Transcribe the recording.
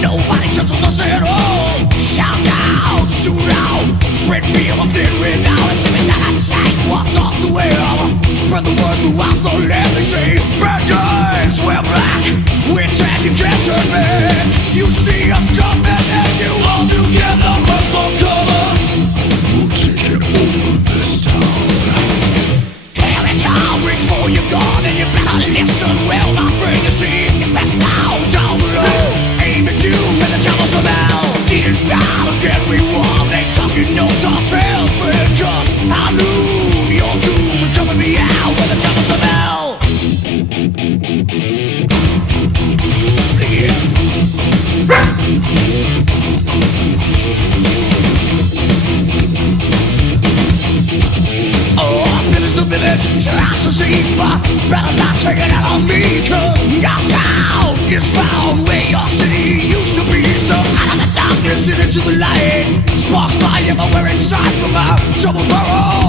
Nobody touches us at all. Shout out, shoot out, spread fear of it without us. Living that attack, what's off the wheel. Spread the word throughout the land. They say, bad guys, we're black. We're tan, you can't turn back. You see us coming and you all together run for cover. We'll take it over this town. Here it comes, reach for your gun and you better listen well, my friend. You see, it's best now, down below. Aim at you and the covers of hell. Demons down again, we won. They talking no tall tales, but just I knew your doom would come with me out with the covers of hell. Sleep. Oh, this is the village, tries to see, but better not take it out on me, cause God's town is found where your city used to be. So out of the darkness and into the light, sparks fly everywhere inside from our double barrel.